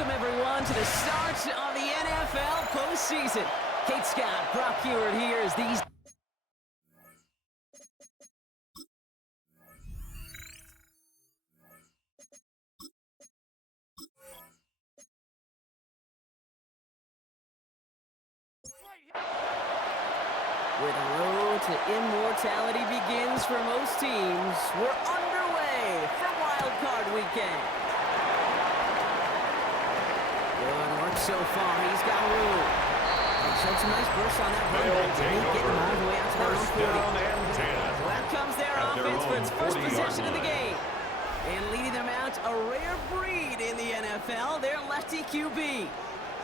Welcome, everyone, to the start of the NFL postseason. Kate Scott, Brock Heward here as these... Where the road to immortality begins for most teams, we're underway for Wildcard weekend. Good work so far. He's got room. He showed some nice bursts on that run back. Did he get him all the way out to their own 40? So out comes their offense for its first possession of the game. And leading them out, a rare breed in the NFL, their lefty QB.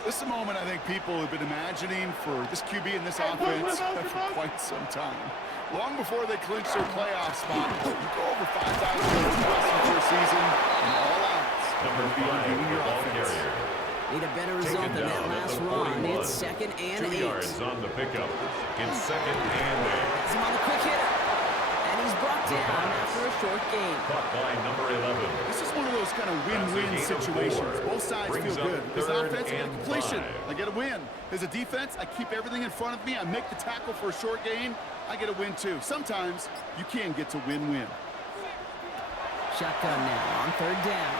This is a moment I think people have been imagining for this QB and this offense for quite some time. Long before they clinch their playoff spot, you go over 5,000 yards passing for a season, and all outs are being your offense. Need a better result than that last run. It's 2nd and 8. 2 yards on the pickup. It's 2nd and 8. It's him on the quick hitter. And he's brought down after a short game. Caught by number 11. This is one of those kind of win-win situations. Both sides feel good. As an offense, I get a completion. I get a win. As a defense, I keep everything in front of me. I make the tackle for a short gain. I get a win, too. Sometimes you can get to win-win. Shotgun now on 3rd down.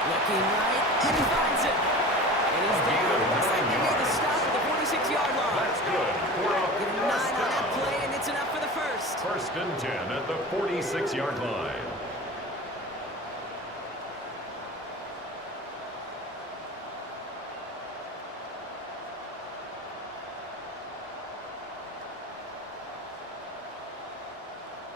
Looking right, and he finds it. And he's down. Looks like they made the stop at the 46-yard line. That's good. Get a 9 on that play, and it's enough for the first. 1st and 10 at the 46-yard line.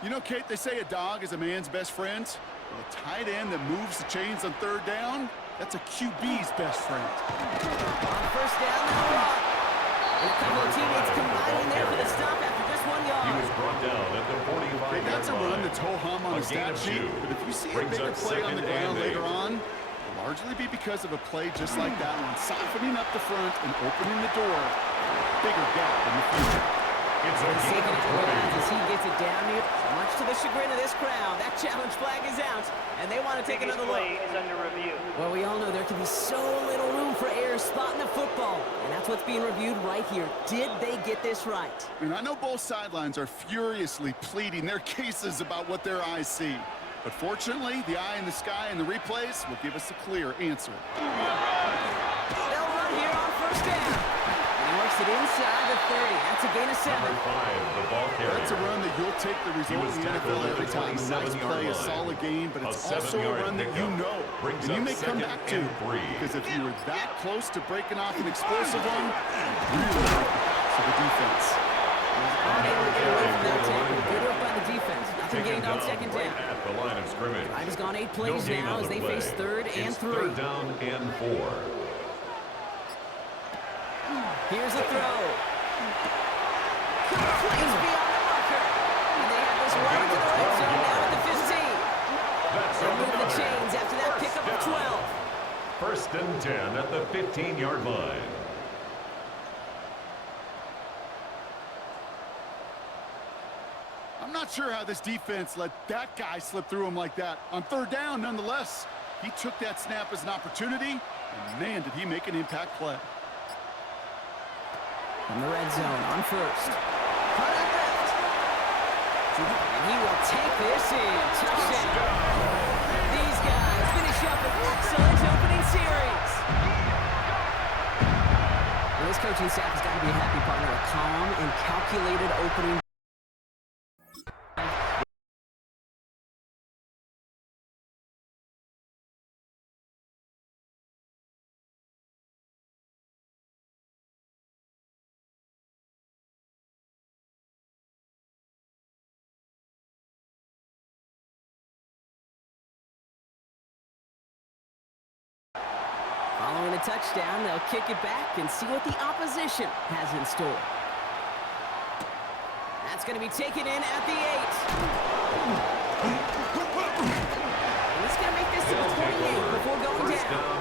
You know, Kate, they say a dog is a man's best friend. Well, a tight end that moves the chains on 3rd down, that's a QB's best friend. On 1st down, now run. And a couple of teammates combining there for the stop after just 1 yard. He was brought down at the 45-yard line. That's a run that's ho-hum on the stat sheet, but if you see a bigger play on the ground later on, it'll largely be because of a play just like that one, softening up the front and opening the door. Bigger gap in the future. It's a He's taking it gain as he gets it down here. Much to the chagrin of this crowd, that challenge flag is out, and they want to take another look. Play is under review. Well, we all know there can be so little room for error spotting the football, and that's what's being reviewed right here. Did they get this right? And I know both sidelines are furiously pleading their cases about what their eyes see. But fortunately, the eye in the sky and the replays will give us a clear answer. They'll run here on 1st down. Works it inside the 30. That's a gain of 7. Number 5, the ball carrier. That's a run that you'll take the result in the NFL every time. A nice play, a solid game, but it's also a run that you know. And you may come back to, because if you were that close to breaking off an explosive one, really for the defense. Unable to get away from that tackle. Good work by the defense. Nothing gained on 2nd down. At the line of scrimmage. Drive has gone 8 plays now as they face 3rd and 3. 3rd down and 4. Here's a throw. Plays beyond the marker. And they have this right to the red zone now at the 15. They'll move the chains after that pickup of 12. 1st and 10 at the 15-yard line. I'm not sure how this defense let that guy slip through him like that. On 3rd down, nonetheless, he took that snap as an opportunity, and man, did he make an impact play. From the red zone on 1st. Cut out left. And he will take this in. Touchdown. These guys finish up an excellent opening series. Well, this coaching staff has got to be a happy partner. A calm and calculated opening Following a touchdown, they'll kick it back and see what the opposition has in store. That's going to be taken in at the 8. And he's going to make this to the 28 before going down.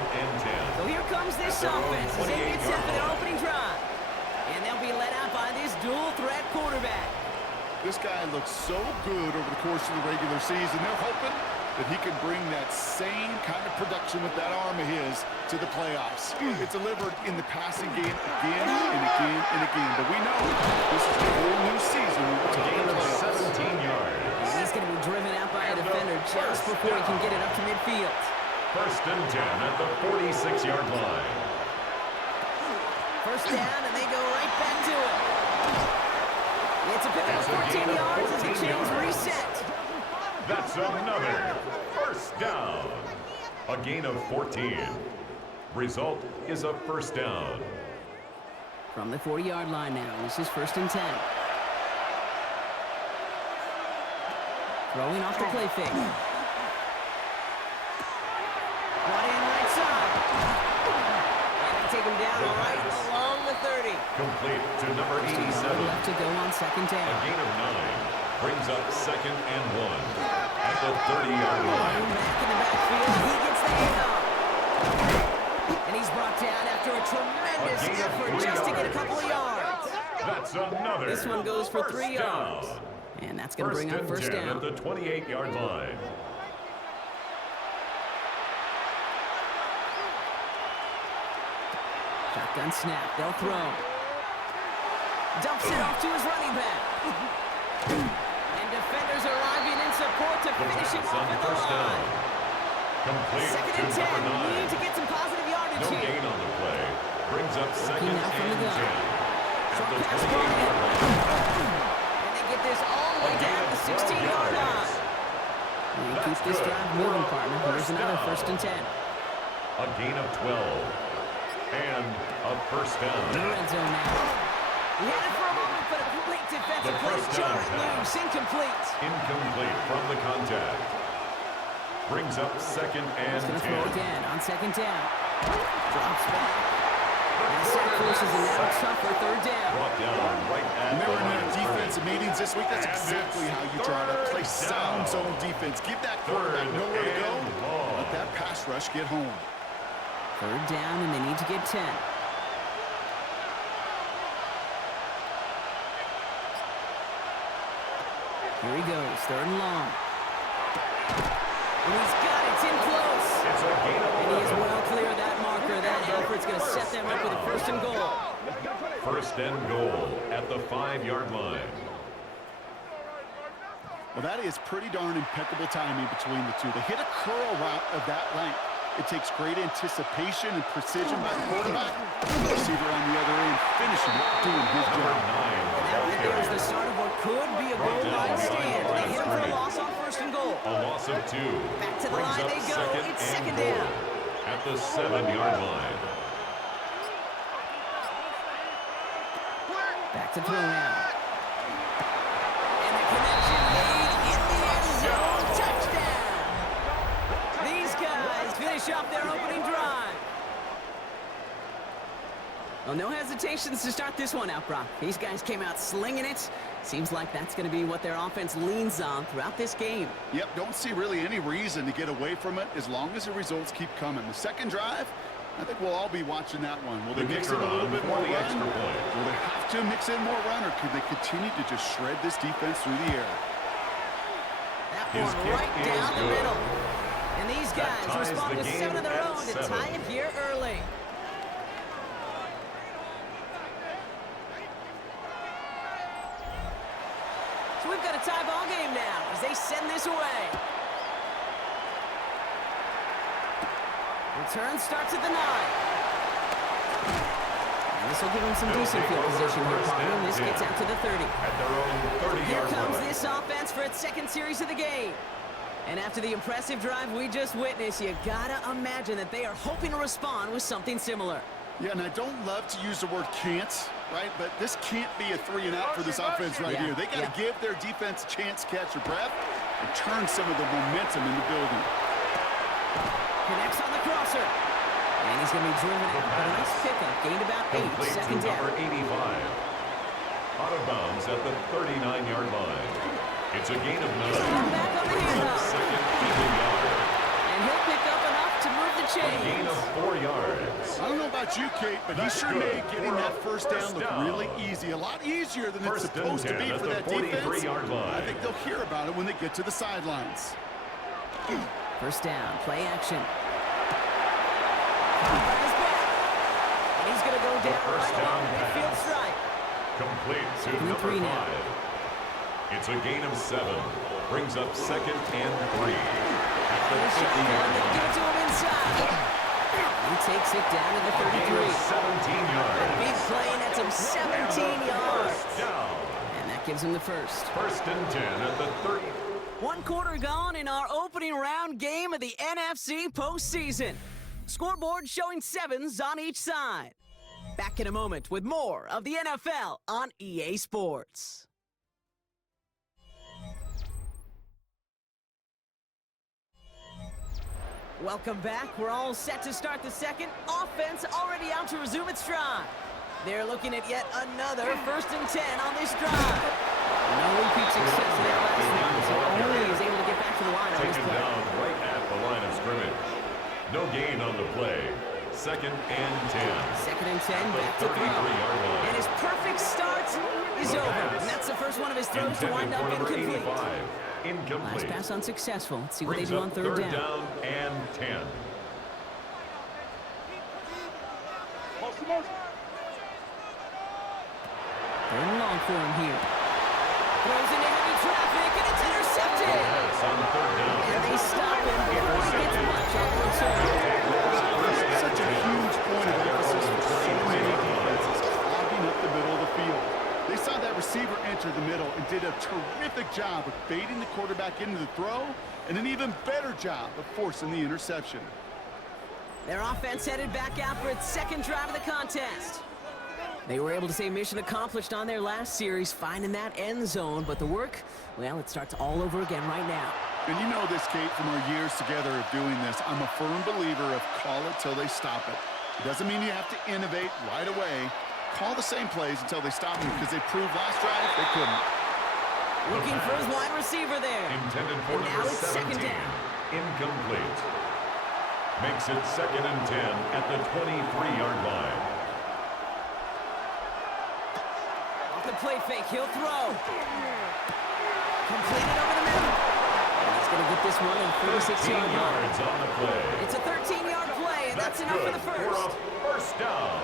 So here comes this offense as they get set for their opening drive. And they'll be led out by this dual-threat quarterback. This guy looks so good over the course of the regular season. They're hoping that he can bring that same kind of production with that arm of his to the playoffs. It's delivered in the passing game again and again and again. But we know this is a whole new season. We're talking about 17 yards. He's going to be driven out by a defender just before he can get it up to midfield. First and 10 at the 46-yard line. First down, and they go right back to it. It's a pickup of 14 yards as the chains reset. That's another first down. A gain of 14. Result is a first down. From the 40-yard line now, this is first and 10. Throwing off the play fake. Brought in right side. And they take him down right along the 30. Complete to number 87. Left to go on second A down. gain of 9 brings up second and 1 at the 30-yard line. Back in the backfield, he gets the handoff. And he's brought down after a tremendous effort just to get a couple of yards. That's another. This one goes for 3 first yards. down. And that's going to bring up first down. At the 28-yard line. Shotgun snap. They'll throw. Dumps it off to his running back. And defenders arriving in support to finish him off at the line. Complete Second to and 10. number 9. Need to get some positive yardage No here. gain on the play. Brings up second now from the and gun. 10 at Short the pass 28-yard line. And they get this all the way down to the 16-yard line. And keep this drive moving, partner. Here's another first and 10. A gain of 12. And a first down. In the red zone now. He had it for a moment, but a complete defensive play to jar it loose. Incomplete. Incomplete from the contact. Brings up second and He's going to 10. throw again on second down. Drops back. And the sack forces a now tougher third down. Brought down right at When they were in the our line of defensive meetings this week, that's exactly how you try to play sound zone defense. Give that quarterback nowhere to go. Let that pass rush get home. Third down, and they need to get 10. Here he goes, third and long. And he's got it, it's in close. It's a gain of And he is 11. well clear of that marker. That effort's going to set them up with a first and goal. First and goal at the 5-yard line. Well, that is pretty darn impeccable timing between the two. They hit a curl route of that length. It takes great anticipation and precision by the quarterback. The receiver on the other end finishing it, doing his job. That right there is the start of what could be a goal line stand. They hit him for a loss on first and goal. A loss of 2. Back to the Brings line up they go. It's and second goal down. at the 7-yard line. Back to throw now. And the connection made in the end zone. Touchdown. These guys finish off their opening drive. Well, no hesitations to start this one out, Brock. These guys came out slinging it. Seems like that's going to be what their offense leans on throughout this game. Yep, don't see really any reason to get away from it as long as the results keep coming. The second drive, I think we'll all be watching that one. Will they mix in a little bit more the run? extra point. Will they have to mix in more run, or could they continue to just shred this defense through the air? That His one kick right is down the good. middle. And these guys ties respond the with game 7 of their at own to 7. tie it here early. So we've got a tie ball game now as they send this away. Return starts at the 9. And this will give them some decent field position here, partner. And this gets out to the 30. At their own 30-yard Here comes line. this offense for its second series of the game. And after the impressive drive we just witnessed, you gotta imagine that they are hoping to respond with something similar. Yeah, and I don't love to use the word can't, right? But this can't be a 3-and-out for this offense right here. They got to give their defense a chance to catch their breath and turn some of the momentum in the building. Connects on the crosser. And he's going to be driven out. But a nice pickup. Gained about 8. Complete Second to down. number 85. Out of bounds at the 39-yard line. It's a gain of 9. Back on the handoff. Second and a yard. And he'll pick up enough to move the A chains. gain of 4 yards. I don't know about you, Kate, but he sure made getting that first down look really easy. A lot easier than it's supposed to be for that defense. I think they'll hear about it when they get to the sidelines. First down, play action. And he's going to go down first right down along midfield strike. Complete to Second and number 3 now. 5. It's a gain of 7. Brings up second and 3. At the Here's 50-yard shotgun. They line. give it to him inside. He takes it down to the A gain 33. of 17 yards. Big play, and that's him 17 yards. First down. And that gives him the first. First and 10 at the 30. 1 quarter gone in our opening round game of the NFC postseason. Scoreboard showing 7s on each side. Back in a moment with more of the NFL on EA Sports. Welcome back. We're all set to start the second. Offense already out to resume its stride. They're looking at yet another 1st and 10 on this drive. No repeat success in that last one, so only is able to get back to the line on this Taken play. down right at the line of scrimmage. No gain on the play. Second and 10. 2nd and 10, The back to throw. 33-yard line. And his perfect start is The over. pass. And that's the first one of his throws to Intended wind for up number incomplete. 85. Last Incomplete. pass unsuccessful. Let's see what they Brings do on up third down. down and 10. Third and long for him here. Throws into heavy traffic, and it's intercepted. Pass on third down. And they stop him before he gets much on the return. Such a huge point of emphasis for so many defenses, clogging up the middle of the field. They saw that receiver enter the middle and did a terrific job of baiting the quarterback into the throw, and an even better job of forcing the interception. Their offense headed back out for its second drive of the contest. They were able to say mission accomplished on their last series, finding that end zone, but the work, well, it starts all over again right now. And you know this, Kate, from our years together of doing this. I'm a firm believer of call it till they stop it. It doesn't mean you have to innovate right away. Call the same plays until they stop them, because they proved last drive they couldn't. Looking for his wide receiver there. Intended for And now number it's second 17. down. Incomplete. Makes it second and 10 at the 23-yard line. Off the play fake, he'll throw. Completed over the middle. And he's going to get this one in 36-yard 15 line. yards on the play. It's a 13-yard play, and that's enough for good the first. a first down.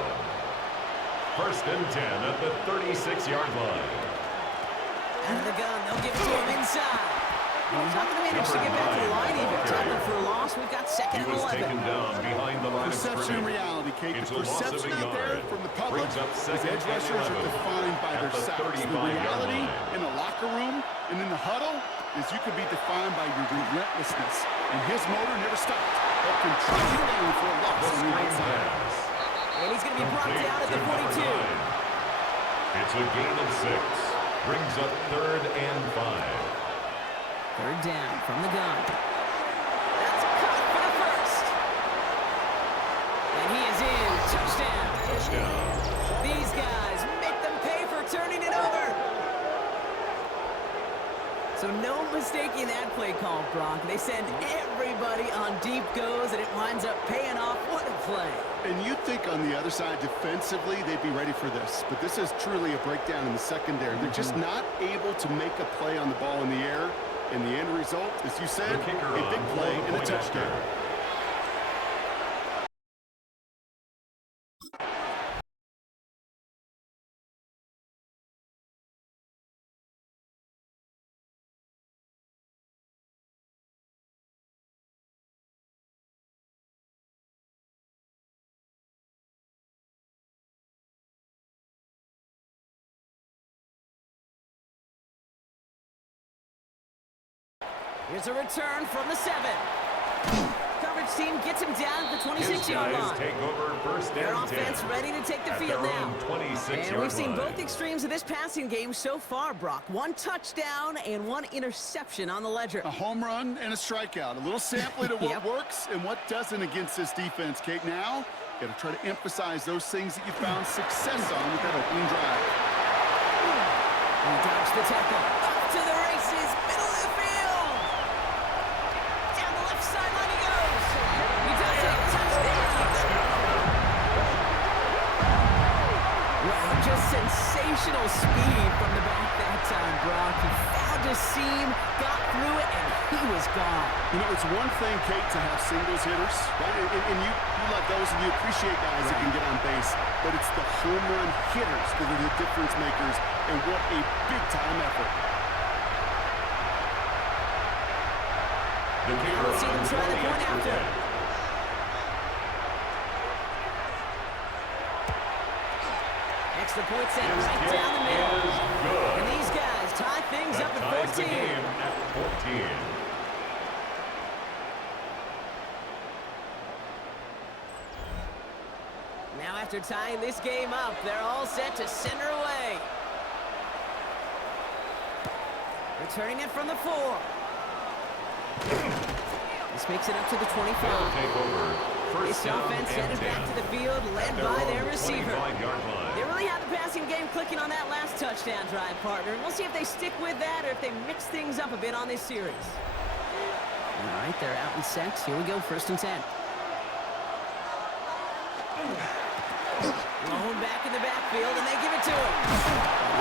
First and 10 at the 36-yard line. Out of the gun, they'll give it to him inside. And he's not going to manage to get back to the line even. Tackled for a loss, we've got second He and was 11. taken down behind the line of Perception and scrimmage. reality, Kate. It's The a loss of perception a out there yard. from the public Brings up is second edge and rushers are 11 defined by at their the sacks. The 35-yard reality line. in the locker room and in the huddle is you can be defined by your relentlessness. And his motor never stopped. That can track you down for a loss The on the screen outside. pass. And he's going to be brought Complete down at the to number 42. 9. It's a gain of 6. Brings up third and 5. Third down from the gun. That's caught for the first. And he is in. Touchdown. Touchdown. These guys make them pay for turning it over. So no mistaking that play call, Brock. They send everybody on deep goes, and it winds up paying off. What a play. And you'd think on the other side, defensively, they'd be ready for this. But this is truly a breakdown in the secondary. They're just not able to make a play on the ball in the air. And the end result, as you said, The kicker a big on play the and a point touchdown. after. Here's a return from the 7. Coverage team gets gets him down at the His 26-yard guys line. take over first Their and 10. offense ready to take the At field their now. own 26-yard And we've seen line. both extremes of this passing game so far, Brock. One touchdown and one interception on the ledger. A home run and a strikeout. A little sampling of what works and what doesn't against this defense, Kate. Now, you got to try to emphasize those things that you found success on with that opening drive. He dodged the tackle. Off to the races. Middle of the field. Down the left sideline he goes. He does it. Touchdown. Wow, just sensational speed from the back that time, Brock. He found a seam, got through it, and he was gone. You know, it's one thing, Kate, to have singles hitters, right? And you love those, and you appreciate guys that can get on base. But it's the home run hitters that are the difference makers, and what a big-time effort. The kicker Let's see them on try the 20 point extra after. points. Extra point set His right kick down the middle. is good. And these guys tie things That up ties at the 14. game at 14. Now after tying this game up, they're all set to send her away. Returning it from the 4. This makes it up to the 25. They'll take over first This down offense and headed 10. back to the field, led At by own their receiver. 25-yard line. They really had the passing game clicking on that last touchdown drive, partner. We'll see if they stick with that or if they mix things up a bit on this series. All right, they're out and set. Here we go, first and 10. Blown back in the backfield, and they give it to him.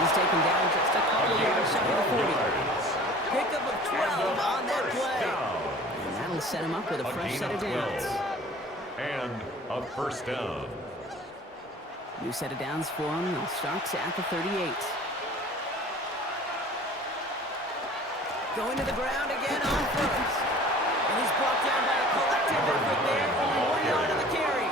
He's taken down just a couple of yards shy of the 40. Pickup of 12 on that play. And that'll set him up with a fresh set of downs. And a first down. New set of downs for him. He starts at the 38. Going to the ground again on first. And he's brought down by a collective effort there. Only 1 yard on the carry.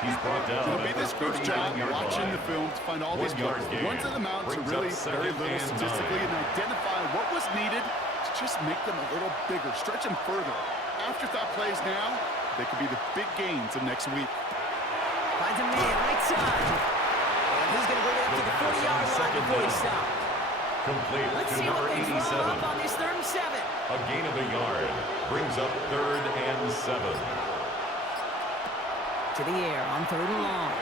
He's brought down. It'll be this group's job watching the film to find all these plays. The ones that amount to really very little statistically and identify what was needed to just make them a little bigger, stretch them further. Afterthought plays now, they could be the big gains of next week. Finds a man right side. And he's going to bring it up to the 40-yard line before he stops. Complete Let's to see what number they draw 87. up on this 3rd and 7. A gain of a yard brings up 3rd and 7. To the air on 3rd and long.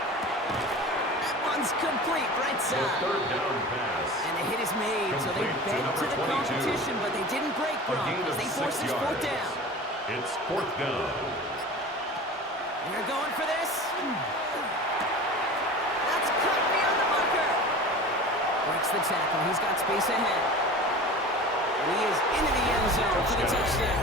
That one's complete right The side. 3rd down pass. And a hit is made, so they Complete to bent number to the 22. competition, but they didn't break A from gain as of they 6 force this 4th yards. down. It's 4th down. And they're going for this. That's cut beyond the bunker. Breaks the tackle. He's got space ahead. And he is into the end zone for the touchdown.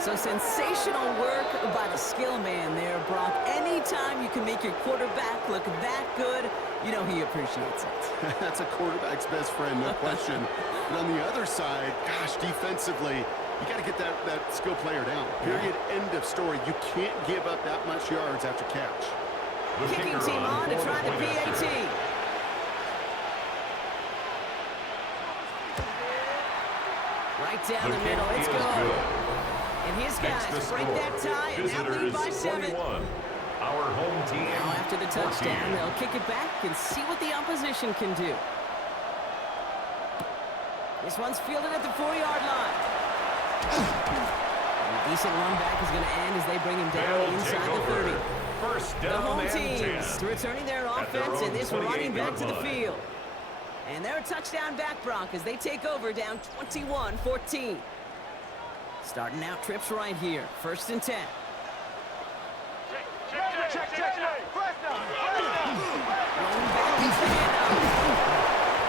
So sensational work by the skill man there, Brock. Anytime you can make your quarterback look that good, you know he appreciates it. That's a quarterback's best friend, no question. But on the other side, gosh, defensively, you got to get that skill player down. Period. End of story. You can't give up that much yards after catch. The Kicking kicker team on to for try the point PAT. after. Right down the The middle. kick It's is good. good. And his Makes the guys break score. that tie and now lead Visitors by 7. 41. Our home team. Now after the 14. touchdown, they'll kick it back and see what the opposition can do. This one's fielded at the 4-yard line. And a decent run back is going to end as they bring him down They'll inside take the 30. over. First The down home and teams 10. returning their At their offense own and this running back to the 28-yard line. field. And they're a touchdown back, Brock, as they take over down 21-14. Starting out trips right here. First and 10. Check. Rolling back into the handoff.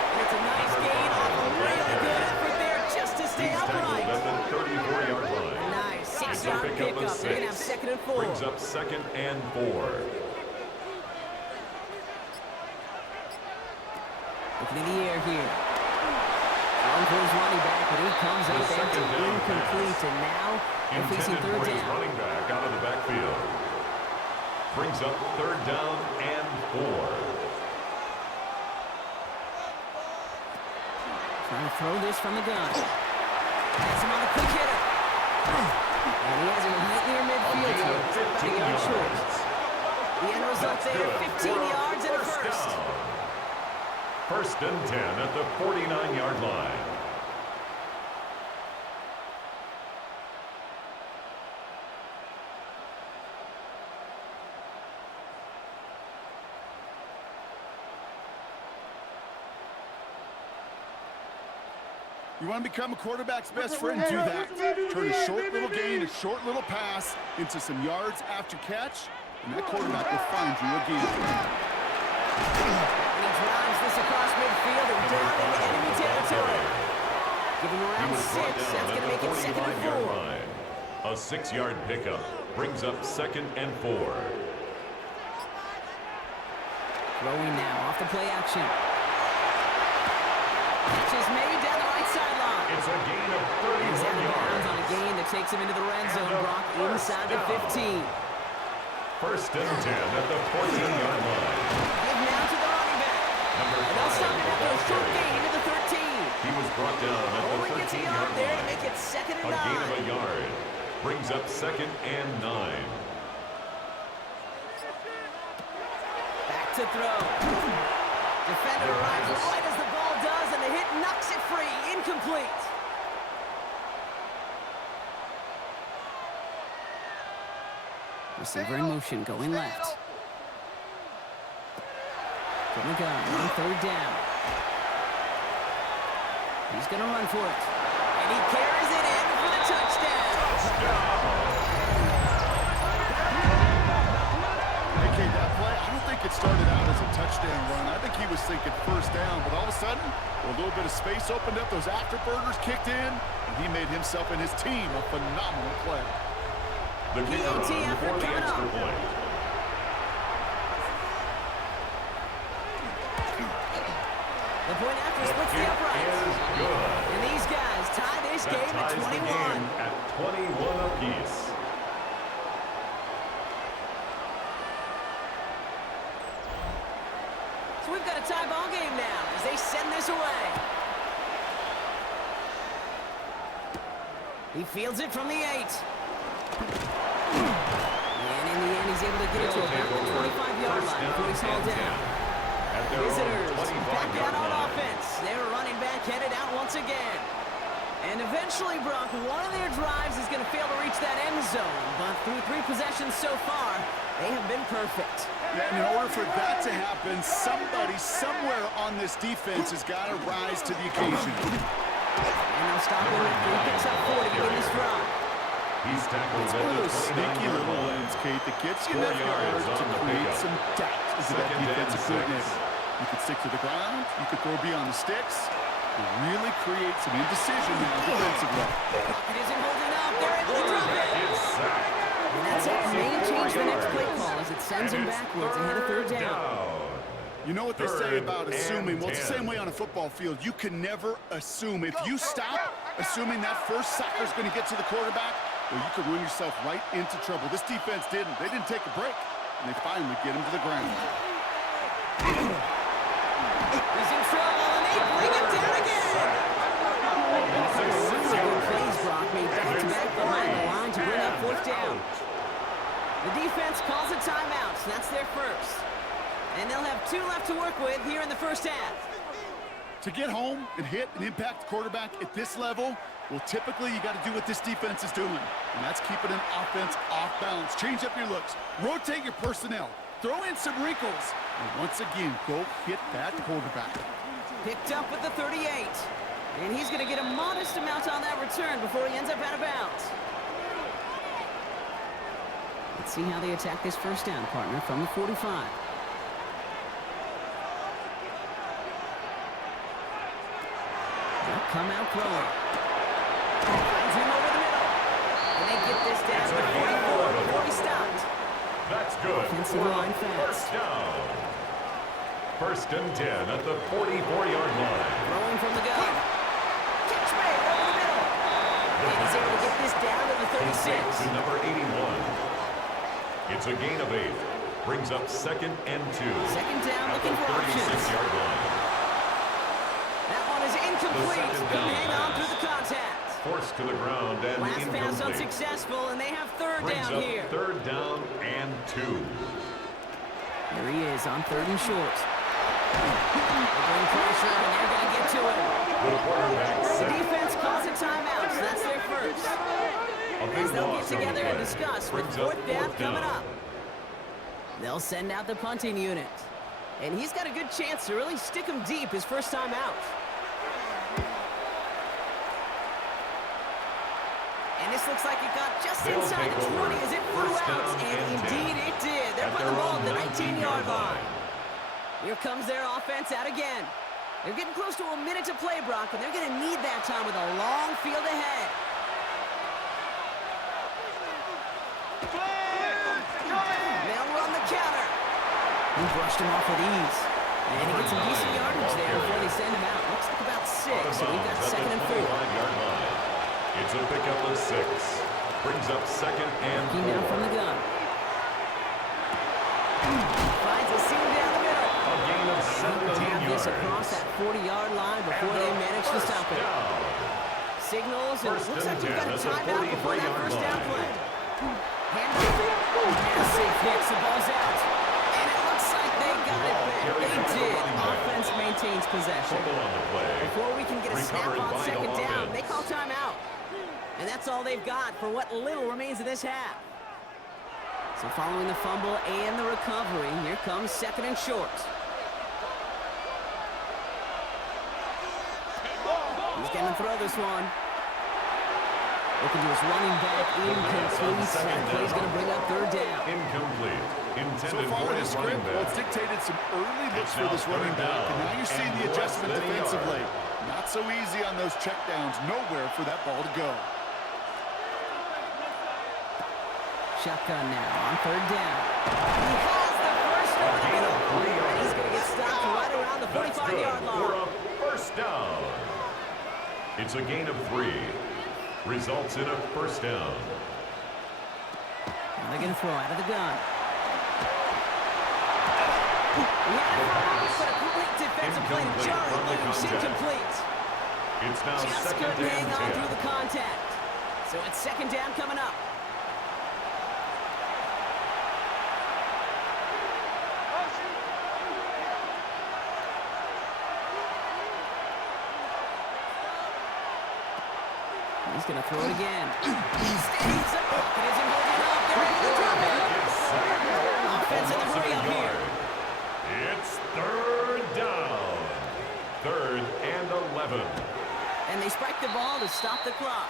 And it's a nice gain off a really good effort there just to stay He's tackled upright. at the 34-yard line. Nice. It's a 6-yard pickup of pickup. They're going to have 6. 2nd and 4. Brings up 2nd and 4. Looking in the air here. On for his running back, but he comes The up second empty, down incomplete, pass. and now they're facing Intended 3rd for his down. running back out of the backfield. Brings up 3rd down and 4. Trying to throw this from the gun. Has him on a quick hitter. And has it right near midfield here. It's about a yard short. The end result there, 15 yards and a first. Down. 1st and 10 at the 49-yard line. You want to become a quarterback's best friend? Do that. Turn a short little gain, a short little pass into some yards after catch, and that quarterback will find you again. And he drives this across midfield and down into enemy territory. Give him around 6. That's going to make it 2nd and 4. A 6-yard pickup brings up 2nd and 4. Throwing now off the play action. Catch is made down the right sideline. It's a gain of He's out 31 of bounds yards. on a gain that takes him into the red zone, Brock, inside the 15. 1st and 10 at the 14-yard line. Give now to the running back. Number And they'll stop 5 him after a short gain into the 13. He was brought down at the Only gets a yard 13-yard there to line. make it 2nd and A gain of 9. a yard brings up 2nd and 9. Back to throw. Defender arrives right as the ball does, and the hit knocks it free. Incomplete. Receiver in motion, going left. From the gun, on 3rd down. He's going to run for it. And he carries it in for the touchdown. Okay, that play, I don't think it started out as a touchdown run. I think he was thinking 1st down, but all of a sudden, a little bit of space opened up, those afterburners kicked in, and he made himself and his team a phenomenal play. The kicker on for the extra point. The point after splits the uprights. Is good. And these guys tie this That game at ties the 21. game at 21 apiece. So we've got a tie ball game now as they send this away. He fields it from the 8. And in the end, he's able to get it to about the 25-yard line before he's hauled down. Visitors back out on offense. They're running back, headed out once again. And eventually, Brock, one of their drives is going to fail to reach that end zone. But through 3 possessions so far, they have been perfect. Yeah, and in order for that to happen, somebody somewhere on this defense has got to rise to the occasion. And they'll stop him after he picks up 40 in this drive. He's tackled It's at one of the those sneaky 29-yard little line. lanes, Kate, that gets you 4 enough yards yards to on the create pickup. some doubt into that 2nd and defensive 6. coordinator. You could stick to the ground, you could throw beyond the sticks, and really create some indecision now defensively. It isn't holding up. They're able to drop it. Is sacked. And that's it. May change the next play call as it sends him And it's backwards ahead of 3rd down. You know what they say 3rd about assuming? Well, it's the 10. same way on a football field. You can never assume. If you stop assuming that first sucker is going to get to the quarterback, well, you could run yourself right into trouble. This defense didn't. They didn't take a break, and they finally get him to the ground. He's in trouble, and they bring him down again. Really good plays, Brock, made back-to-back behind the line to bring up 4th down. The defense calls a timeout, so that's their first. And they'll have 2 left to work with here in the 1st half. To get home and hit and impact the quarterback at this level, well, typically you got to do what this defense is doing, and that's keeping an offense off balance. Change up your looks, rotate your personnel, throw in some wrinkles, and once again, go hit that quarterback. Picked up with the 38. And he's going to get a modest amount on that return before he ends up out of bounds. Let's see how they attack this 1st down, partner, from the 45. They'll come out throwing. Finds him over the middle. And they get this down to the 44 before he stopped. That's good. Offensive line fast. 1st down. 1st and 10 at the 44-yard line. Throwing from the gun. Catch made over the middle. And he's able to get this down to the 36. To number 81. It's a gain of 8. Brings up 2nd and 2. 2nd down, at looking the for options. 36-yard line. That one is incomplete. The 2nd Couldn't down hang on pass. through the contact. forced to the ground and Last incomplete. pass unsuccessful, and they have third Brings down up here. third down and 2. Here he is on 3rd and short. They're bring pressure, and they're going to get to him. The quarterback The set. defense calls a timeout, so that's their first. A big As they'll get loss on the together and play. discuss with Brings up 4th down fourth coming down. up. They'll send out the punting unit. And he's got a good chance to really stick him deep his first time out. And this looks like it got just They'll inside take the over. 20 as it flew First out. down And and 10. indeed it did. They're At putting the their ball own at the 19-yard 19-yard line. line. Here comes their offense out again. They're getting close to a minute to play, Brock, and they're going to need that time with a long field ahead. They'll run the counter. He brushed him off with ease. And he gets some decent yardage there before they send him out. Looks like about 6, so we've got 2nd and 4. It's a pickup of 6. Brings up 2nd and 4. Now from the gun. Finds a seam down the middle. A gain of 17 This yards. across that 40-yard line before they manage to stop it. Signals, and it looks like we've got a timeout before that first down play. Handoff. Massive hits, the ball's out. And it looks like they got it back. They did. Offense maintains possession. Fumble on the play. Before we can get a snap Recovered on by the 2nd down, offense. they call timeout. And that's all they've got for what little remains of this half. So following the fumble and the recovery, here comes 2nd and short. He's going to throw this one. Looking to his running back, incomplete. That play's going to bring up 3rd down. Incomplete. So Intended far for in the the running script, well, back. it's dictated some early looks It's for now this running third back. down And now you're seeing and the less adjustment than a defensively. yard. Not so easy on those checkdowns. Nowhere for that ball to go. Shotgun now on 3rd down. He has the first over the middle. And he's going to get stopped right around the That's good 45-yard for line. a first down. It's a gain of 3. Results in a first down. And they're going to throw out of the gun. He had it for a moment, but a complete defensive play to Incomplete Charlie from the Williams. contact. Incomplete. It's now Just 2nd couldn't hang and on 10. through the contact. So it's 2nd down coming up. He's going to throw it again. He's up. It isn't holding up. They're able to drop it. Offense in the hurry up here. It's 3rd down. 3rd and 11. And they spike the ball to stop the clock.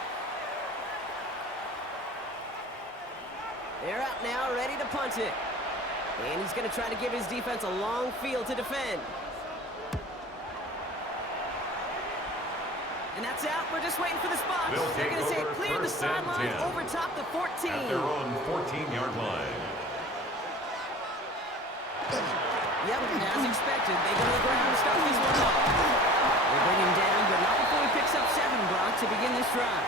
They're out now, ready to punt it. And he's going to try to give his defense a long field to defend. And that's out. We're just waiting for the spot. They'll They're take going to say over clear the first and sideline 10. over top the 14. At their own 14-yard line. Yep, as expected, they go to the ground to start this one off. They bring him down, but not before he picks up 7, Brock, to begin this drive.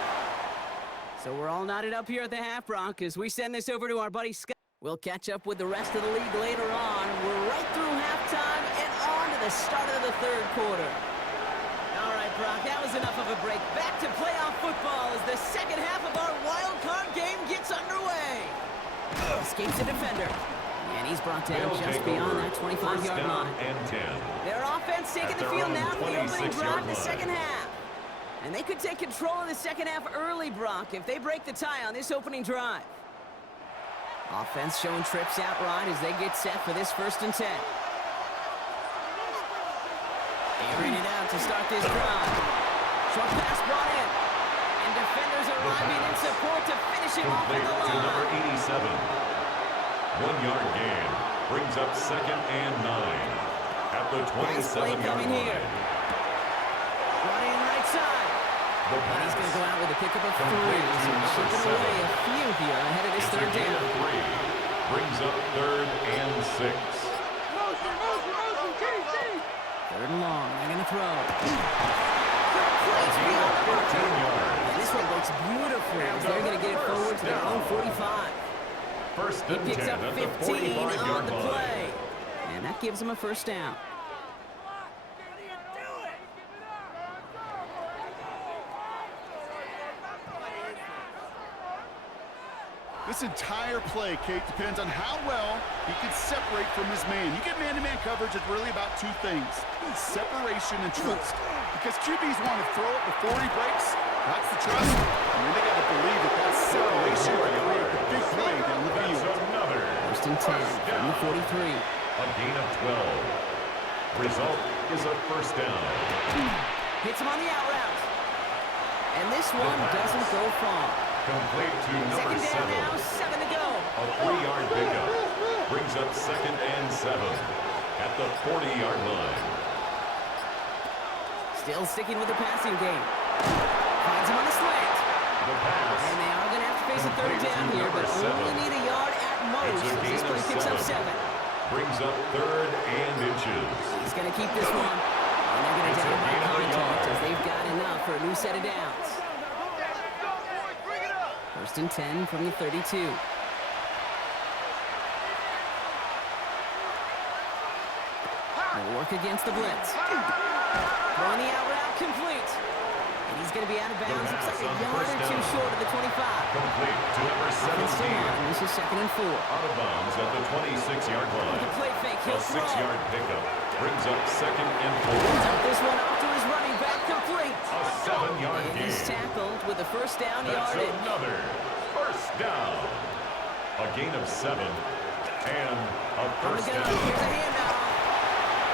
So we're all knotted up here at the half, Brock, as we send this over to our buddy Scott. We'll catch up with the rest of the league later on. We're right through halftime and on to the start of the 3rd quarter. All right, Brock, that was enough of a break. Back to playoff football as the 2nd half of our wild card game gets underway. Escapes the defender. And he's brought down They'll just take beyond over that first 25-yard down line. and 10. Their offense taking At the their field own now for the opening 26-yard drive, the line. 2nd half. And they could take control of the 2nd half early, Brock, if they break the tie on this opening drive. Offense showing trips outright as they get set for this 1st and 10. Airing it out to start this drive. Short pass brought in. And defenders arriving in support to finish it off at Complete the to number line. 87. 1-yard gain. Brings up 2nd and 9. At the Nice play 27-yard coming line. here. Brought in right side. The And he's going to go pass. out with a pickup of 3. Complete to So number chipping 7. away a few here ahead of this It's a 3rd gain down. of 3. Brings up 3rd and 6. 3rd and long. They're going to throw. Gain of 14 yards. And this one works beautifully as they're going to get it forward to their own 45. First He and picks 10 up at 15 the on 45-yard the line. play. And that gives him a 1st down. This entire play, Kate, depends on how well he can separate from his man. You get man-to-man coverage, it's really about two things: separation and trust. Because QBs want to throw it before he breaks. That's the trust. And then they got to believe that that separation will create the big play down the field. First and 10 from the 43. A gain of 12. Result is a first down. Hits him on the out route. And this one doesn't go far. Complete to number Second down 7. now, 7 to go. A 3-yard pickup brings up second and 7 at the 40-yard line. Still sticking with the passing game. Finds him on the slant. The pass. And they are going to have to face a third down here, but only need a yard at most as this play picks up 7. Brings up third and inches. He's going to keep this one. And they're going to down by contact as they've got enough for a new set of downs. First and 10 from the 32. They'll work against the blitz. Throwing the out route complete. And he's going to be out of bounds. Looks like a yard or two short of the 25. Complete to number 17. This is second and 4. Out of bounds at the 26-yard line. The play fake. He'll A throw. 6-yard pickup brings up second and 4. This one off to his running back complete. A 7-yard And gain. he's tackled with a first down That's yardage. another first down. A gain of 7 and a From the first gun, down. here's a handoff.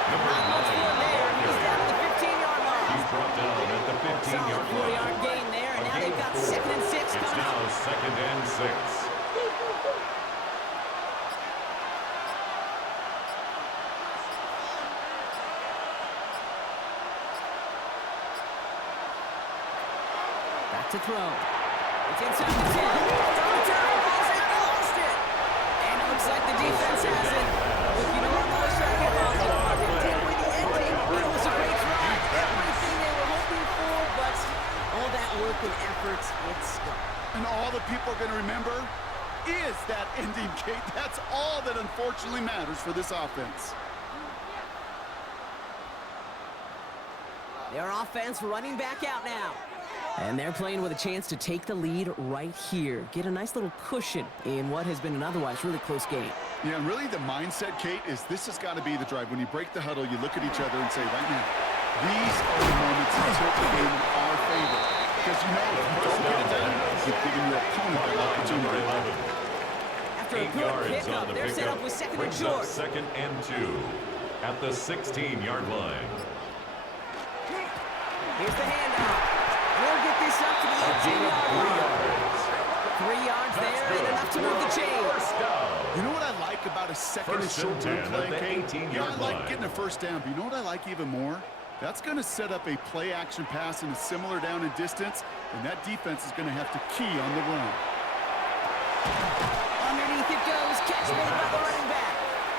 Number Not much 9 more there. He's down at the 15-yard line. He's brought down at the 15-yard Solid line. 4-yard gain there, and A now gain they've got of 4. second and 6 It's coming now up. second and 6. Back to throw. It's inside the 10. Throw time. Ball's out. He lost it. And it looks like the defense has it. Look, you know what I'm always trying to get lost in. They take away the ending. It was a great try. Everything they were hoping for, but all that work and effort, it's gone. And all the people are going to remember is that ending, Kate. That's all that unfortunately matters for this offense. Their offense running back out now. And they're playing with a chance to take the lead right here. Get a nice little cushion in what has been an otherwise really close game. Yeah, and really the mindset, Kate, is this has got to be the drive. When you break the huddle, you look at each other and say, right now, these are the moments that tilt the game in our favor. Because you know, if you don't get it done, you're giving your opponent an opportunity. After a 8 good yards pickup, on the they're set pickup. up with second and Brings up short. second and 2 at the 16-yard line. Here's the handoff. We'll get this up to the A gain of 18-yard 3 line. yards. 3 yards That's there good. and enough to move the chain. First down. You know what I like about a second and First short and run 10 play, at the Kate? 18-yard I like line. getting a first down, but you know what I like even more? That's going to set up a play-action pass in a similar down and distance, and that defense is going to have to key on the run. Underneath it goes. Catch made by the running back.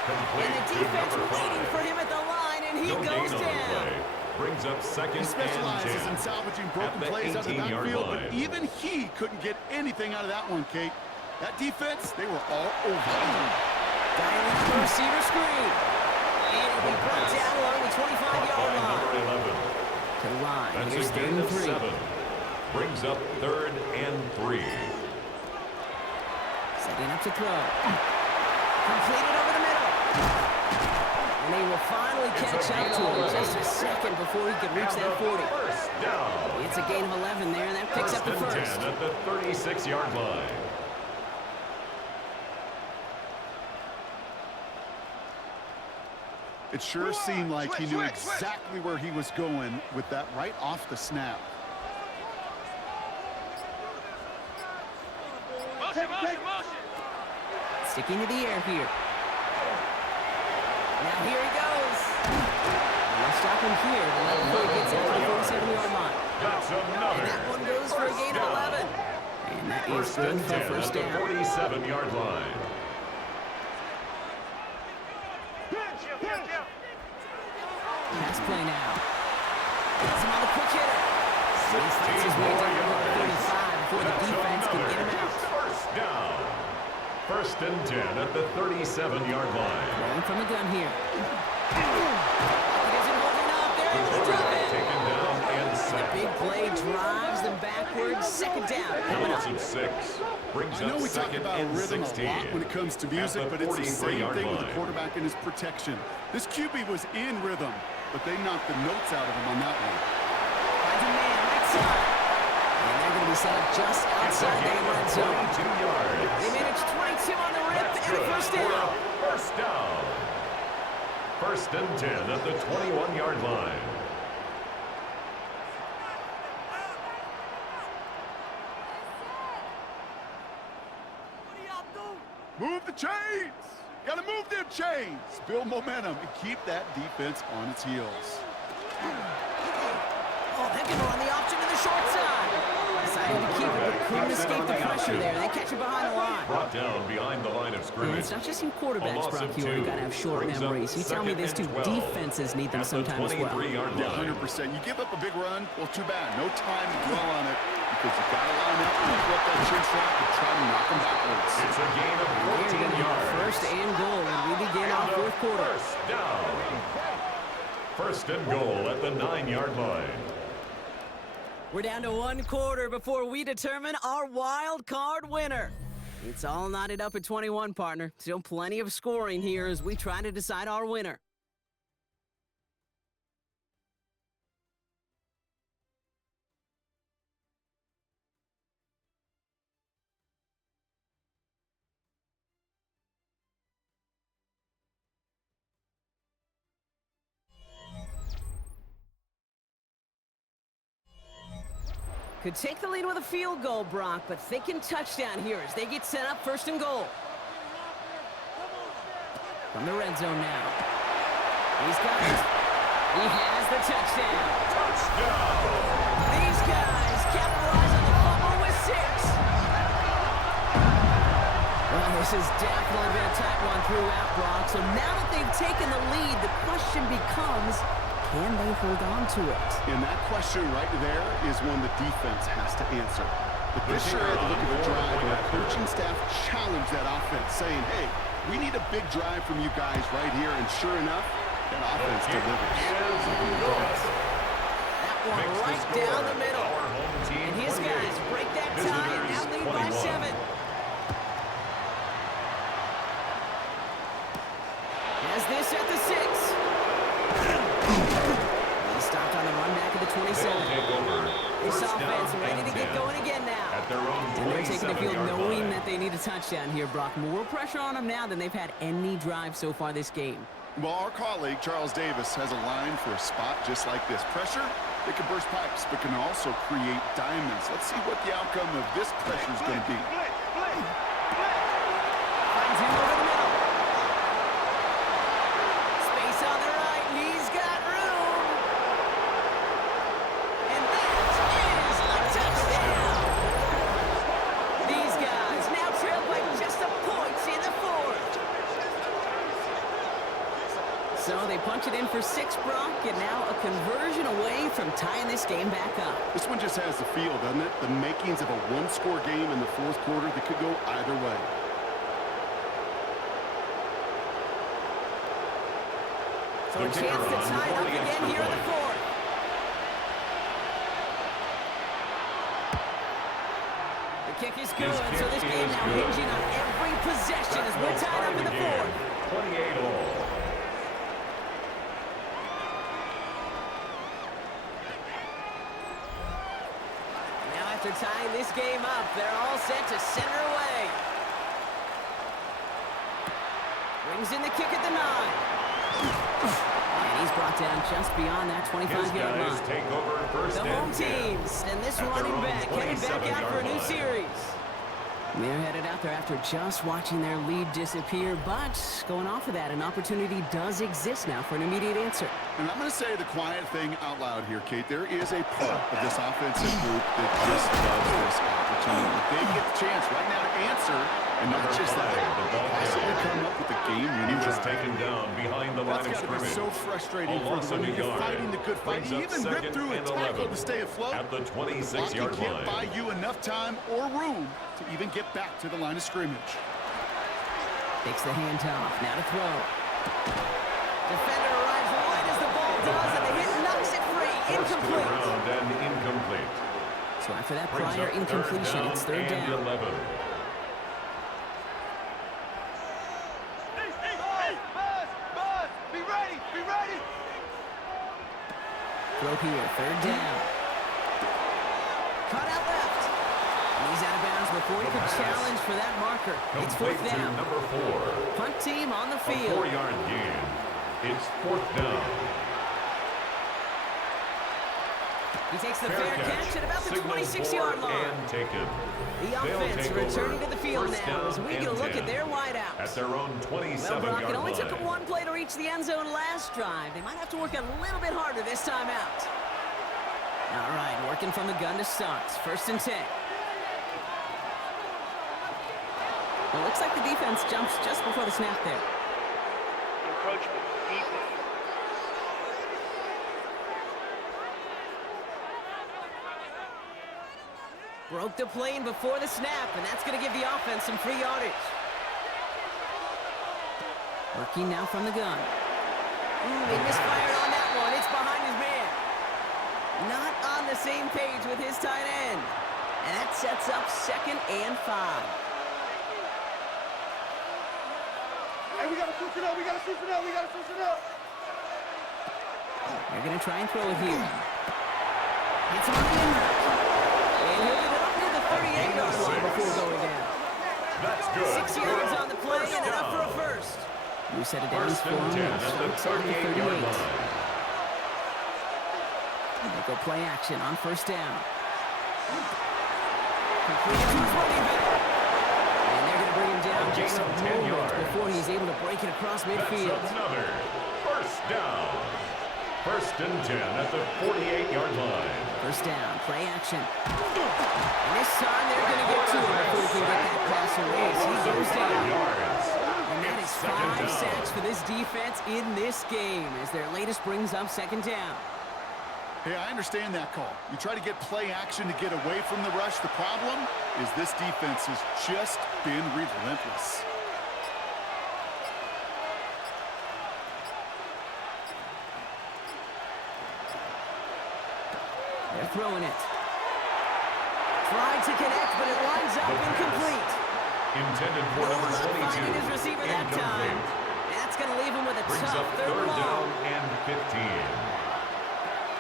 Complete And the to defense number 5. waiting for him at the line, and he No gain goes on the down. play. Brings up second He and specializes 10. in salvaging broken At the plays out of the 18-yard backfield, line. but even he couldn't get anything out of that one, Kate. That defense, they were all over him. Dialing the receiver screen. And it'll be brought down along the 25-yard line. Number 11. To the line. That's Here's a third gain and of 3. 7. Brings up third and 3. Setting up to throw. Completed over the middle. And they will finally catch up to him just a second before he could reach that 40. First down. It's a gain of 11 there, and that picks up the and first. 10 at the 36-yard line. It sure seemed like he knew exactly where he was going with that right off the snap. Sticking to the air here. Now here he goes. And they'll stop him here before he gets out to the 47-yard line. That's another. And that one goes for a gain of 11. And that is First good and for 10 first at the down. 47-yard line. Pass play now. Gets him on the quick hitter. And he fights his way down to the 35 before the defense can get him out. First down. First and 10 at the 37-yard line. Rolling from the gun here. He isn't holding up. They're able to drop it. Taken down and The big play drives them backwards. Second down coming up. Loss of 6. Brings I know up we talk second about and rhythm 16. a lot when it comes to music, but it's the same 43-yard thing with the line. quarterback and his protection. This QB was in rhythm, but they knocked the notes out of him on that one. Finds a man right side. And they're going to be set up just outside the red zone. 22 yards. They managed 22 on the rip and a first down. First down. First and 10 at the 21-yard line. Move the chains! Gotta move them chains! Build momentum and keep that defense on its heels. Oh, they're going to run the option to the short side. Decided to keep it, but couldn't escape the pressure there. They catch it behind the line. Brought down behind the line of And scrimmage. it's not just in quarterbacks, Brock, you got to have short memories. You tell me these two defenses need them sometimes as well. 100%. You give up a big run, well, too bad. No time to dwell on it because you got to line up and flip that chin strap and try to knock them backwards. It's a gain of 14 yards. First and goal when we begin our fourth quarter. First down. First and goal at the 9-yard line. We're down to one quarter before we determine our wild card winner. It's all knotted up at 21, partner. Still plenty of scoring here as we try to decide our winner. Could take the lead with a field goal, Brock, but thinking touchdown here as they get set up first and goal. From the red zone now. He's got it. He has the touchdown. Touchdown. These guys capitalize on the fumble with 6. Well, this has definitely been a tight one throughout, Brock. So now that they've taken the lead, the question becomes, can they hold on to it? And that question right there is one the defense has to answer. But this sure had the look of a drive where a coaching staff challenged that offense, saying, hey, we need a big drive from you guys right here. And sure enough, that offense delivers. That one right down the middle. And his guys break that tie and now lead by 7. Has this at the 6. He stopped on the run back at the 27. This offense ready to get going again now. And they're taking the field knowing that they need a touchdown here, Brock. More pressure on them now than they've had any drive so far this game. Well, our colleague, Charles Davis, has a line for a spot just like this. Pressure, it can burst pipes, but can also create diamonds. Let's see what the outcome of this pressure is going to be. Finds him over the middle. Space on the right, and he's got room. And that is a touchdown. These guys now trail by just a point in the fourth. So they punch it in for 6, Brock, and now a conversion away from tying this game back up. This one just has the feel, doesn't it? The makings of a one-score game in the fourth quarter that could go either way. So a chance to tie it up again here in the fourth. The kick is good, so this game now hinging on every possession as we're tied up in the fourth. 28 all. Now after tying this game up, they're all set to center away. Brings in the kick at the 9. And he's brought down just beyond that 25-yard line. Take over first The home teams and this running back headed back out for a new series. They're headed out there after just watching their lead disappear, but going off of that, an opportunity does exist now for an immediate answer. And I'm going to say the quiet thing out loud here, Kate. There is a part of this offensive group that just loves this opportunity. They get the chance right now to answer, and not just that, possibly come up with a game-winning drive. taken down behind the line of That's got to be scrimmage. so frustrating for them. You're fighting the good fight. You even rip through a tackle to stay afloat. At the 26-yard Blocking can't line. buy you enough time or room to even get back to the line of scrimmage. Takes the handoff, now to throw. Defender arrives wide as the ball does, and the hit knocks it free. Forced to the incomplete. ground and incomplete. So after that Brings prior up incompletion, it's third and down. 11. Buzz, be ready, be ready. Throw here, third down. Cut out left. And he's out of bounds before he The could pass. challenge for that marker. It's Complete fourth to down. number 4. Punt team on the A field. 4-yard gain. It's fourth down. He takes the fair catch at about the Signal 26-yard for line. and taken. The They'll offense take returning over. to the field First now down as we and get a look 10. at their wideouts. At their own Well, 27-yard Brock, it only line. took them one play to reach the end zone last drive. They might have to work a little bit harder this time out. All right, working from the gun to start. First and 10. Well, looks like the defense jumps just before the snap there. Encroachment, defense. Broke the plane before the snap, and that's going to give the offense some free yardage. Working now from the gun. He misfired on that one. It's behind his man. Not on the same page with his tight end. And that sets up 2nd and 5. Hey, we gotta switch it up, we gotta switch it up, we gotta switch it up. They're going to try and throw it here. It's on the end. And he'll get it up near the 38-yard line before going down. That's good. 6 yards on the play First and enough for a down. first. You set it down First for and him. 10 Now at the starts at the 38-yard 38. line. They go play action on first down. Completed to his running back. And they're going to bring him down A just gain a of 10 moment yards. before he's able to break it across midfield. That's another first down. First and 10 at the 48-yard line. First down, play action. And this time they're going to get to him before he can get that pass away as he goes 5 down. yards. And that is Second 5 down. sacks for this defense in this game as their latest brings up 2nd down. Hey, I understand that call. You try to get play action to get away from the rush. The problem is this defense has just been relentless. They're throwing it. Tried to connect, but it lines up incomplete. Intended for No number luck 22. finding his receiver that time. Incomplete. That's going to leave him with a Brings tough up third third and down long. and 15.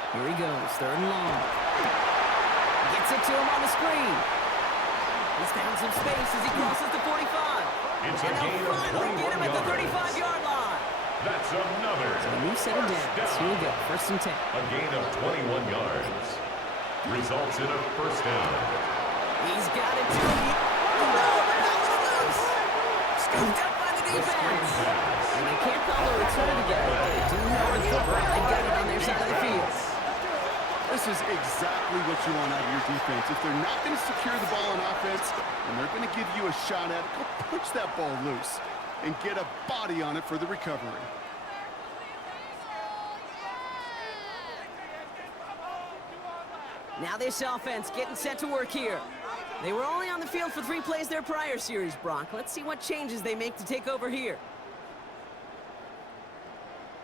Here he goes, 3rd and long. Gets it to him on the screen. He's found some space as he crosses the 45. It's a And gain they'll of finally get him 21 at the yards. 35-yard line. That's another So a new set of first downs. Here we go, 1st and 10. A gain of 21 yards. Results in a first down. He's got it to him. Oh, no, they're not loose. Scooped up by the defense. And they can't call a return together, but they do know the football. They've got it on their side of the field. This is exactly what you want out of your defense. If they're not going to secure the ball on offense, and they're going to give you a shot at it, go punch that ball loose and get a body on it for the recovery. Now this offense getting set to work here. They were only on the field for 3 plays their prior series, Brock. Let's see what changes they make to take over here.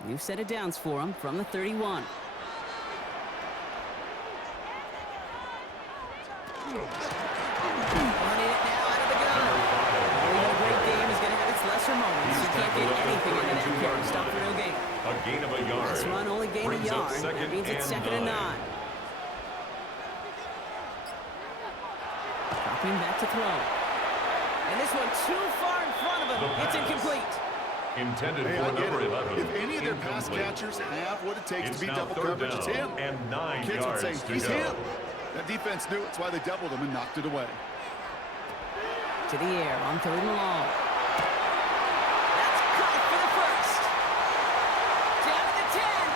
New set of downs for them from the 31. Running it now out of the gun. Even a great game is going to have its lesser moments. You can't get anything into that carry. Stop for no gain. A gain of a yard. This run only gained a Brings up yard. That means it's 2nd and 9. Dropping back to throw. And this one too far in front of him. The It's pass. incomplete. Intended Hey, for I get number it. 11. If any of their pass Incomplete. catchers have what it takes It's to be now double third coverage, it's down him. and 9 Kids would yards say, to he's go. him. That defense knew it. That's why they doubled him and knocked it away. To the air on 3rd and long. That's caught for the first. Down to the 10.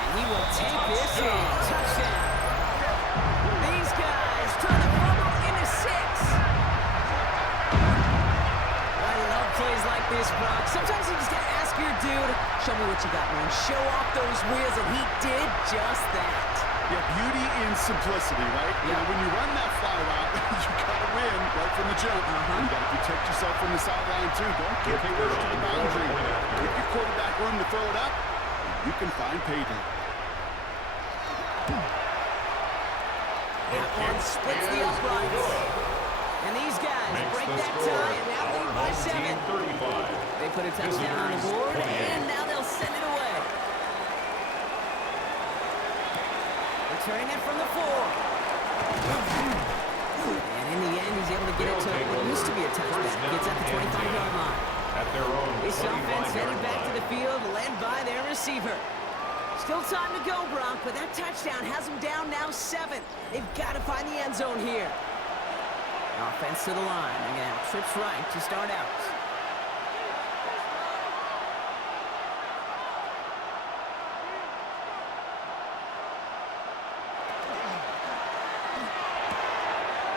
And he will take this in. Touchdown. These guys trying to fumble into 6. I love plays like this, Brock. Sometimes you just gotta ask your dude, show me what you got, man. Show off those wheels, and he did just that. Yeah, beauty in simplicity, right? You know, when you run that fly route, you gotta win right from the jump. You gotta protect yourself from the sideline, too. Don't get Kicker pushed to the on boundary. point after. Give your quarterback room to throw it up, you can find payday. That one splits the uprights. And these guys break that tie and now lead by 7. They put a touchdown on the board, and now they'll send it away. Returning it from the 4. And in the end, he's able to get it to what used to be a touchback. Gets at the 25-yard line. At their own This offense heading back to the field, led by their receiver. Still time to go, Bronk, but that touchdown has them down now 7. They've got to find the end zone here. Offense to the line. They're going to have trips right to start out.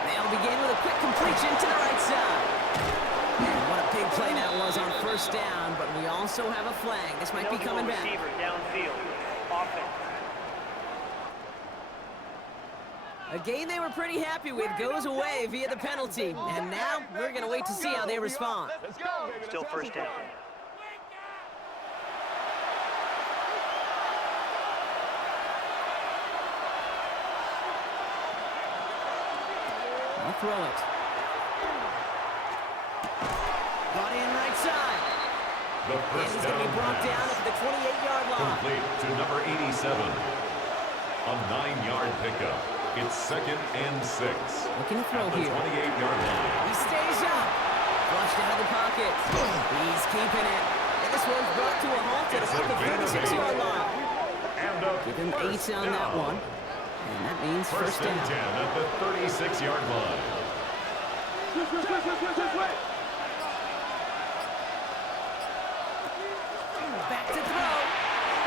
They'll begin with a quick completion to the right side. And what a big play that was on first down, but we also have a flag. This might be coming back. Downfield. Offense. A game they were pretty happy with goes away via the penalty. And now we're going to wait to see how they respond. Still first down. I'll throw it. Got in right side. The And first he's going to be brought pass. down at the 28-yard line. Complete to number 87. A 9-yard pickup. It's 2nd and 6. Looking to throw at the here. 28-yard line. He stays up. Flushed out of the pocket. He's keeping it. And this one's brought to a halt at It's about a the gain of 36-yard 8. line. And a Give him 8 first on down. that one. And that means first and down. 10 at the 36-yard line. Back to throw.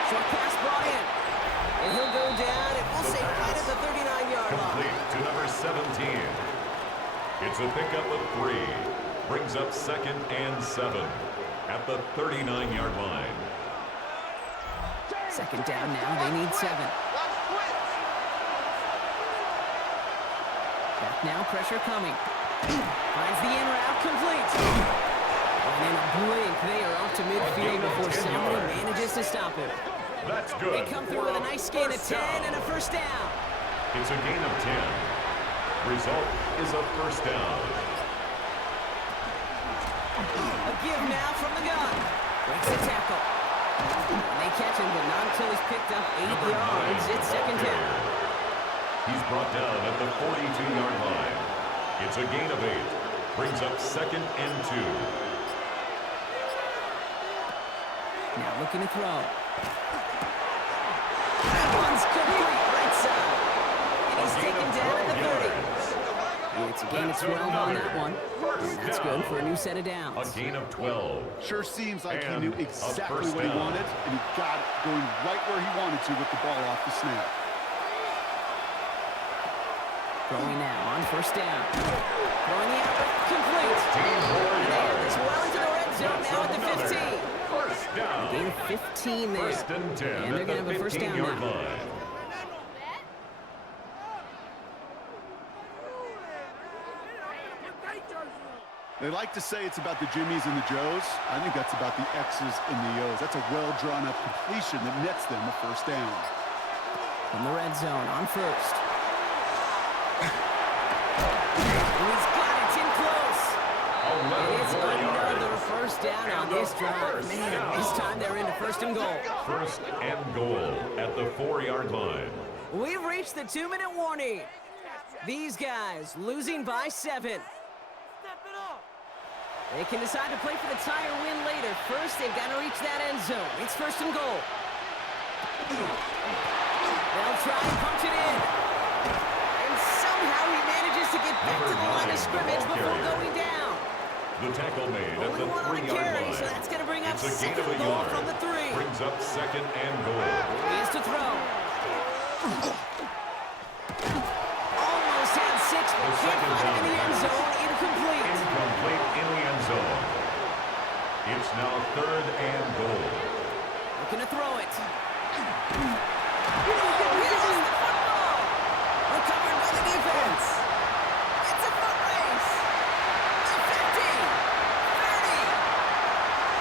Short pass brought in. And he'll go down, and we'll say right at the 39-yard line. Complete to number 17. It's a pickup of 3. Brings up 2nd and 7 at the 39-yard line. Second down now. They need 7. Back now, pressure coming. Finds the in route, complete. And in a blink, they are off to midfield before somebody manages to stop him. That's good. They come through with a nice gain of 10 and a first down. It's a gain of 10. Result is a first down. A give now from the gun. Breaks the tackle. And they catch him, but not until he's picked up 8 yards. It's second down. He's brought down at the 42-yard line. It's a gain of 8. Brings up 2nd and 2. Now looking to throw. That one's complete right side. And he's taken down at the 30. It's a gain of 12 on that one. And that's good for a new set of downs. A gain of 12. Sure seems like he And knew a exactly first what he down. wanted, and he got it going right where he wanted to with the ball off the snap. Throwing now on first down. Throwing the out, complete. And they have this well into the red zone now at the 15. First down. Gain of 15 there. First and 10 And they're at going to have the a first down 15-yard now. line. They like to say it's about the Jimmies and the Joes. I think that's about the X's and the O's. That's a well-drawn-up completion that nets them a first down. From the red zone on first. And he's got it. It's in close. It's another first down on this drive. Man, this time they're into first and goal. First and goal at the 4-yard line. We've reached the 2-minute warning. These guys losing by 7. They can decide to play for the tie or win later. First, they've got to reach that end zone. It's first and goal. They'll try and punch it in. And somehow he manages to get back to the line of scrimmage before going down. The tackle made at Only the one on the 3-yard carry, line. so that's going to bring up It's a gain second of a goal yard. from the 3. Brings up 2nd and goal. He is to throw. Almost had 6, but The can't second find him in the down end pass. zone. Incomplete. Incomplete in the end zone. It's now 3rd and goal. Looking to throw it. He lost the football. Recovered by the defense. It's a foot race. The 50. 30.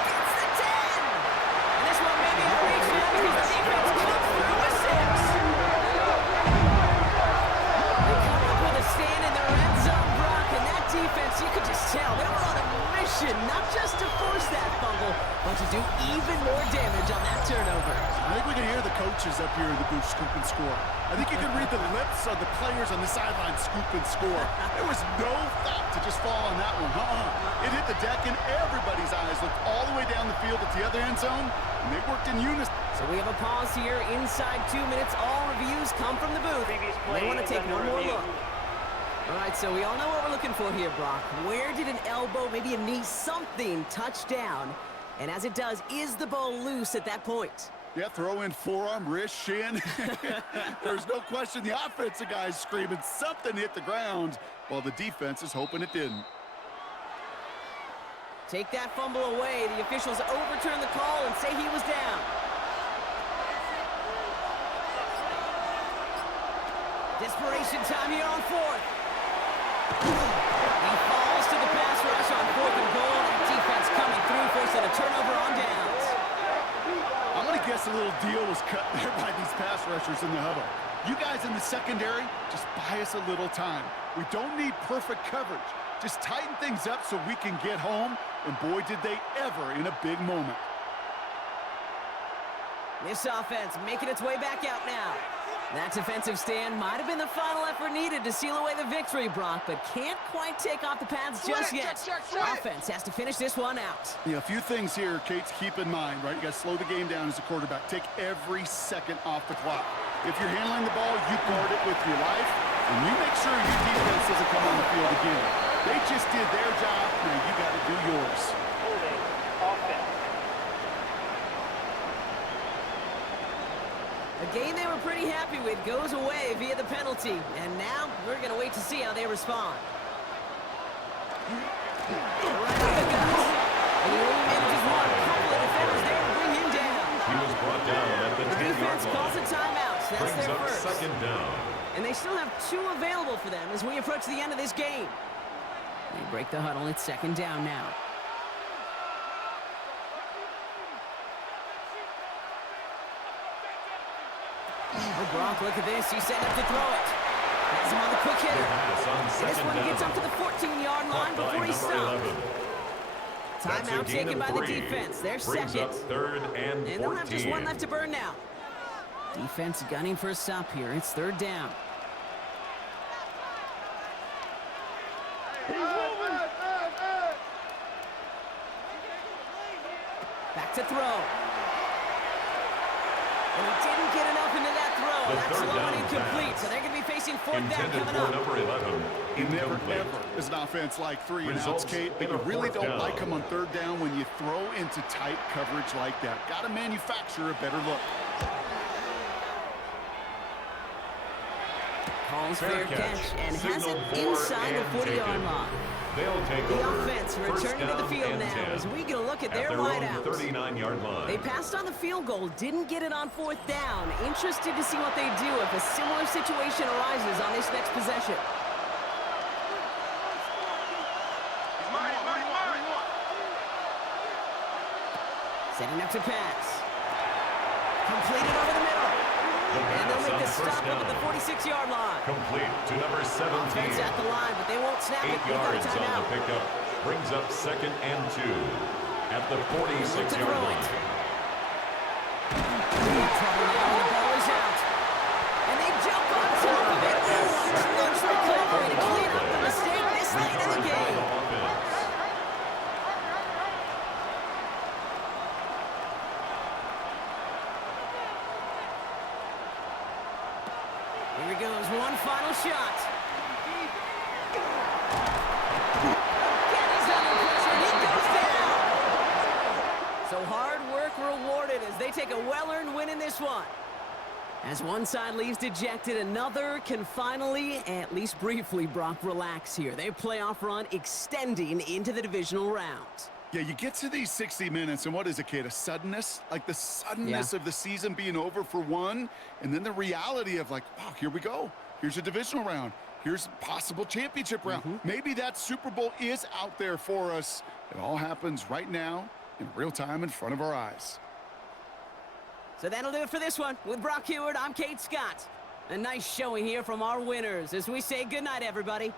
Gets the 10. And this one may be a reach now because the defense comes through with 6. you could just tell they were on a mission, not just to force that fumble, but to do even more damage on that turnover. I think we can hear the coaches up here in the booth scoop and score. I think you can read the lips of the players on the sideline scoop and score. There was no thought to just fall on that one. It hit the deck, and everybody's eyes looked all the way down the field at the other end zone, and they worked in unison. So we have a pause here. Inside 2 minutes, all reviews come from the booth. They want to take one more look. All right, so we all know what we're looking for here, Brock. Where did an elbow, maybe a knee, something touch down? And as it does, is the ball loose at that point? Yeah, throw in forearm, wrist, shin. There's no question the offensive guy's screaming something hit the ground while the defense is hoping it didn't. Take that fumble away. The officials overturn the call and say he was down. Desperation time here on fourth. He falls to the pass rush on 4th and goal. That defense coming through, forcing a turnover on downs. I'm going to guess a little deal was cut there by these pass rushers in the huddle. You guys in the secondary, just buy us a little time. We don't need perfect coverage. Just tighten things up so we can get home, and boy, did they ever in a big moment. This offense making its way back out now. That defensive stand might have been the final effort needed to seal away the victory, Brock, but can't quite take off the pads just yet. Offense has to finish this one out. Yeah, a few things here, Kate, to keep in mind, right? You got to slow the game down as a quarterback. Take every second off the clock. If you're handling the ball, you guard it with your life, and you make sure your defense doesn't come on the field again. They just did their job, now you got to do yours. Holding offense. A game they were pretty happy with goes away via the penalty, and now we're going to wait to see how they respond. Right up the guts. And he only manages one. A couple of defenders there to bring him down. He was brought down at the 10-yard Defense line. calls a timeout. That's Brings their up first. second down. And they still have 2 available for them as we approach the end of this game. They break the huddle. It's second down now. Oh, Brock, look at this. He's set up to throw it. Has him on the quick hitter. And this one gets up to the 14-yard line before he stops. Timeout taken by the defense. They're second. Up third and 14. And they'll have just one left to burn now. Defense gunning for a stop here. It's third down. Back to throw. And he didn't get enough into that throw. That's low and incomplete. So they're going to be facing fourth down coming up. Number 11. You never, ever is an offense like 3 and outs, Kate, but you really don't like them on third down when you throw into tight coverage like that. Got to manufacture a better look. Calls fair catch and has it inside the 40-yard line. They'll take The over. offense returning to the field now as we get a look at their wideouts. 39-yard line. They passed on the field goal, didn't get it on fourth down. Interested to see what they do if a similar situation arises on this next possession. Setting up to pass. Completed over the middle. And they'll make the stop up at the 46-yard line. Complete to number 17. Offense at the line, but they won't snap it. 8 They've got a yards on the timeout. pickup. Brings up second and 2 at the 46-yard line. Trouble now, and the ball is out. And they jump on top of it. Nice recovery to clean up the mistake this late in the game. Here he goes, one final shot. Again, he's under pressure, and he goes down. So hard work rewarded as they take a well-earned win in this one. As one side leaves dejected, another can finally, at least briefly, Brock, relax here. Their playoff run extending into the divisional round. Yeah, you get to these 60 minutes, and what is it, Kate? A suddenness? Like the suddenness of the season being over for one, and then the reality of like, wow, here we go. Here's a divisional round. Here's a possible championship round. Maybe that Super Bowl is out there for us. It all happens right now in real time in front of our eyes. So that'll do it for this one. With Brock Heward, I'm Kate Scott. A nice showing here from our winners as we say goodnight, everybody.